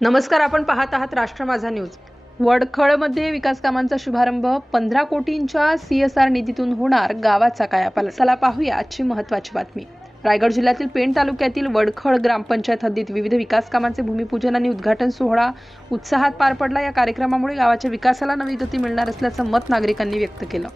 नमस्कार, आपण पाहत आहात राष्ट्र माझा न्यूज। वडखळमध्ये विकास कामांचा शुभारंभ 15 कोटींच्या CSR निधीतून होणार, गावाचा कायापालट। चला पाहूया आजची महत्त्वाची बातमी। रायगड जिल्ह्यातील पेण तालुक्यातील वडखळ ग्रामपंचायत हद्दीत विविध विकास कामांचे भूमिपूजन आणि उद्घाटन सोहळा उत्साहात पार पडला। या कार्यक्रमामुळे गावाच्या विकासाला नवी गती मिळणार असल्याचं मत नागरिकांनी व्यक्त केलं।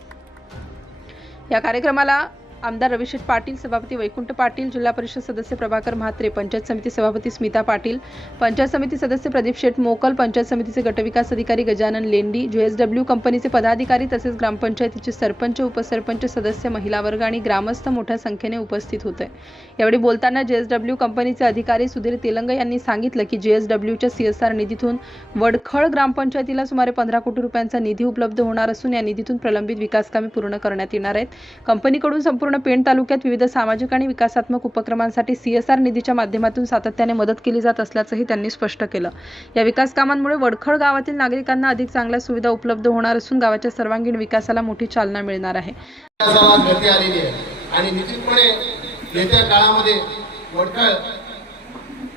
या कार्यक्रमाला आमदार रविशेठ पाटील, सभापती वैकुंठ पाटील, जिल्हा परिषद सदस्य प्रभाकर म्हात्रे, पंचायत समिती सभापती स्मिता पाटील, पंचायत समिती सदस्य प्रदीप शेठ मोकल, पंचायत समितीचे गटविकास अधिकारी गजानन लेंडी, JSW कंपनीचे पदाधिकारी तसेच ग्रामपंचायतीचे सरपंच, उपसरपंच, सदस्य, महिला वर्ग आणि ग्रामस्थ मोठ्या संख्येने उपस्थित होते। यावेळी बोलताना JSW कंपनीचे अधिकारी सुधीर तेलंग यांनी सांगितलं की JSWच्या CSR निधीतून वडखळ ग्रामपंचायतीला सुमारे 15 कोटी रुपयांचा निधी उपलब्ध होणार असून या निधीतून प्रलंबित विकास कामे पूर्ण करण्यात येणार आहेत। कंपनीकडून संपूर्ण पेण तालुक्यात विविध सामाजिक आणि विकासात्मक उपक्रमांसाठी CSR निधीच्या माध्यमातून सातत्याने मदत केली जात असल्याचंही त्यांनी स्पष्ट केलं। या विकास कामांमुळे वडखळ गावातील नागरिकांना अधिक चांगल्या सुविधा उपलब्ध होणार असून गावाच्या सर्वांगीण विकासाला मोठी चालना मिळणार आहे। आणि निश्चितपणे येत्या काळामध्ये वडखळ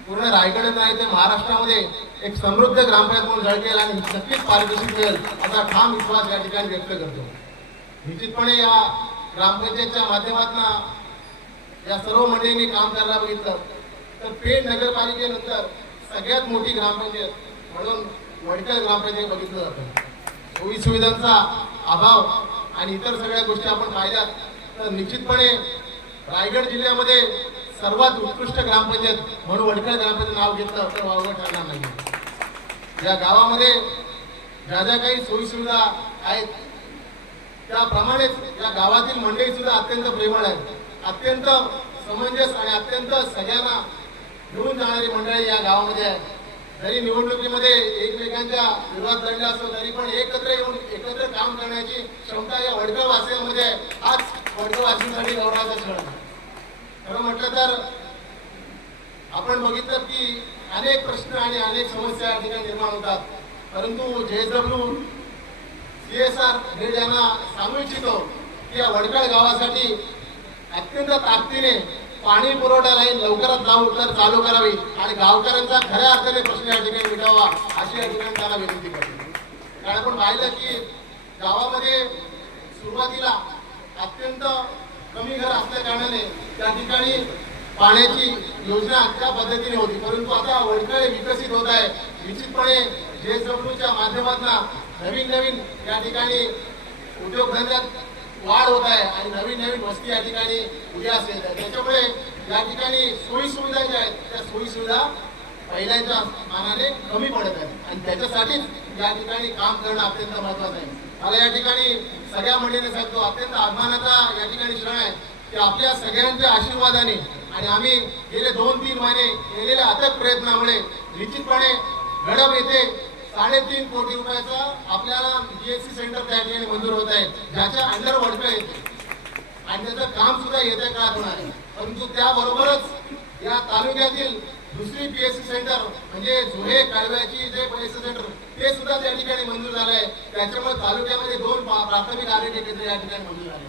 पूर्ण रायगड नाही तर महाराष्ट्रामध्ये एक समृद्ध ग्रामपंचायत म्हणून झळकेल आणि नक्कीच पारितोषिक मिळेल असा ठाम विश्वास या ठिकाणी व्यक्त करतो। निश्चितपणे या ग्रामपंचायतच्या माध्यमातून या सर्व मंडळींनी काम करायला बघितलं तर पेण नगरपालिकेनंतर सगळ्यात मोठी ग्रामपंचायत म्हणून वडखळ ग्रामपंचायत बघितलं जातं। सोयी सुविधांचा अभाव आणि इतर सगळ्या गोष्टी आपण पाहिल्यात तर निश्चितपणे रायगड जिल्ह्यामध्ये सर्वात उत्कृष्ट ग्रामपंचायत म्हणून वडखळ ग्रामपंचायत नाव घेतलं तर वावगं ठरणार नाही। या गावामध्ये ज्या ज्या काही सोयी सुविधा आहेत त्याप्रमाणेच या गावातील मंडळी सुद्धा अत्यंत प्रेमळ आहेत, अत्यंत समंजस आणि अत्यंत सगळ्यांना घेऊन जाणारी मंडळी या गावामध्ये आहे। जरी निवडणुकीमध्ये एकमेकांच्या विरोधात लढले असो तरी पण एकत्र येऊन एकत्र काम करण्याची क्षमता या वडखळ वासियांमध्ये आहे। आज वडखळ वासियांसाठी गौरवाचा क्षण आहे। खरं म्हटलं तर आपण बघितलं की अनेक प्रश्न आणि अनेक समस्या या ठिकाणी निर्माण होतात, परंतु JSW CSR हेड यांना सांगू इच्छितो की या वडखळ गावासाठी अत्यंत ताकदीने पाणी पुरवठा लाईन लवकरात लवकर चालू करावी आणि गावकऱ्यांचा खऱ्या अर्थाने प्रश्न या ठिकाणी मिटवावा अशी या ठिकाणी त्यांना विनंती करतो। कारण आपण पाहिलं की गावामध्ये सुरुवातीला अत्यंत कमी घर असल्या कारणाने त्या ठिकाणी पाण्याची योजना त्या पद्धतीने होती, परंतु आता वडखळ विकसित होत आहे। निश्चितपणे JSWच्या माध्यमातून नवीन नवीन या ठिकाणी उद्योगधंद्यात वाढ होत आहे आणि नवीन नवीन वस्ती या ठिकाणी उद्या असेल। त्याच्यामुळे या ठिकाणी सोयी सुविधा ज्या आहेत त्या सोयी सुविधा पहिल्याच्या मानाने कमी पडत आहेत आणि त्याच्यासाठीच या ठिकाणी काम करणं अत्यंत महत्त्वाचं आहे। मला या ठिकाणी सगळ्या मंडळींना सांगतो अत्यंत अभिमानाचा या ठिकाणी क्षण आहे की आपल्या सगळ्यांच्या आशीर्वादाने आणि आम्ही गेले 2-3 महिने केलेल्या अथक प्रयत्नामुळे निश्चितपणे गडप येथे 3.5 कोटी रुपयाचा आपल्याला BSC सेंटर त्या ठिकाणी मंजूर होत आहे, ज्याच्या अंडर वडखळ येते आणि त्याचं काम सुद्धा येत्या काळात होणार आहे। परंतु त्याबरोबरच या तालुक्यातील दुसरी BSC सेंटर म्हणजे जुहे कालव्याची जे BSC सेंटर ते सुद्धा त्या ठिकाणी मंजूर झालं आहे। त्याच्यामुळे तालुक्यामध्ये 2 प्राथमिक आरोग्य केंद्र या ठिकाणी मंजूर झाले,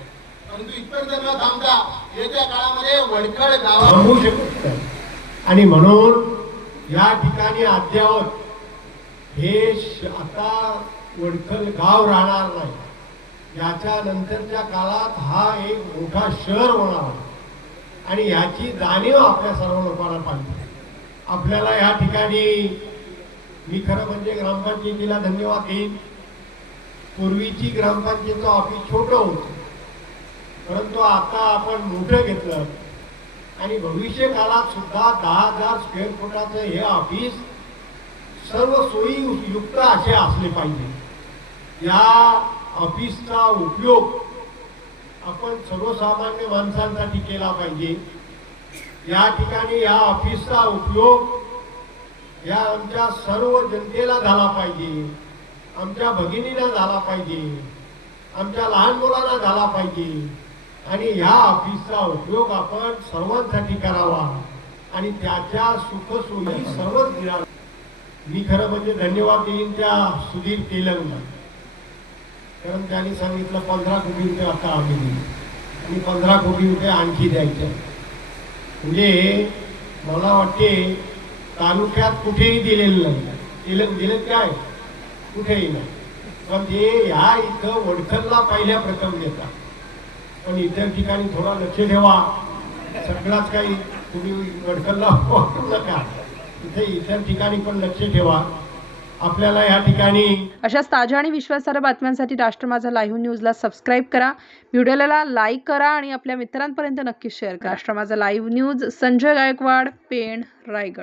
परंतु इथपर्यंत न थांबता येत्या काळामध्ये वडखळ गाव आणि म्हणून या ठिकाणी अद्यावत हे आता वडखळ गाव राहणार नाही। याच्या नंतरच्या काळात हा एक मोठा शहर होणार आहे आणि याची जाणीव आपल्या सर्व लोकांना पाहिजे। आपल्याला या ठिकाणी मी खरं म्हणजे ग्रामपंचायतीला धन्यवाद देईन। पूर्वीची ग्रामपंचायतीचं ऑफिस छोटं होतं, परंतु आता आपण मोठं घेतलं आणि भविष्य काळात सुद्धा 10,000 स्क्वेअर फुटाचं हे ऑफिस सर्व सोयी युक्त असे असले पाहिजे। या ऑफिसचा उपयोग आपण सर्वसामान्य माणसांसाठी केला पाहिजे। या ठिकाणी या ऑफिसचा उपयोग या आमच्या सर्व जनतेला झाला पाहिजे, आमच्या भगिनींना झाला पाहिजे, आमच्या लहान मुलांना झाला पाहिजे आणि या ऑफिसचा उपयोग आपण सर्वांसाठी करावा आणि त्याच्या सुखसोयी सर्वच मिळाव्या। मी खरं म्हणजे धन्यवाद देईन त्या सुधीर तेलंगला, कारण त्यांनी सांगितलं 15 कोटी रुपये आता आम्ही दिले आणि 15 कोटी रुपये आणखी द्यायचे। म्हणजे मला वाटते तालुक्यात कुठेही दिलेलं नाही. दिलेत काय? कुठेही नाही. पण ते ह्या इथं वडखलला पहिल्या प्रथम देतात. पण इतर ठिकाणी थोडा लक्ष ठेवा. सगळाच काही तुम्ही वडखलला वापरू नका. इतर ठिकाणी पण लक्ष ठेवा. आपल्याला या ठिकाणी अशाच ताज्या आणि विश्वासार्ह बातम्यांसाठी राष्ट्र माझा लाईव्ह न्यूजला सबस्क्राईब करा, व्हिडिओला लाईक करा आणि आपल्या मित्रांपर्यंत नक्की शेअर करा. राष्ट्र माझा लाईव्ह न्यूज, संजय गायकवाड, पेण, रायगड.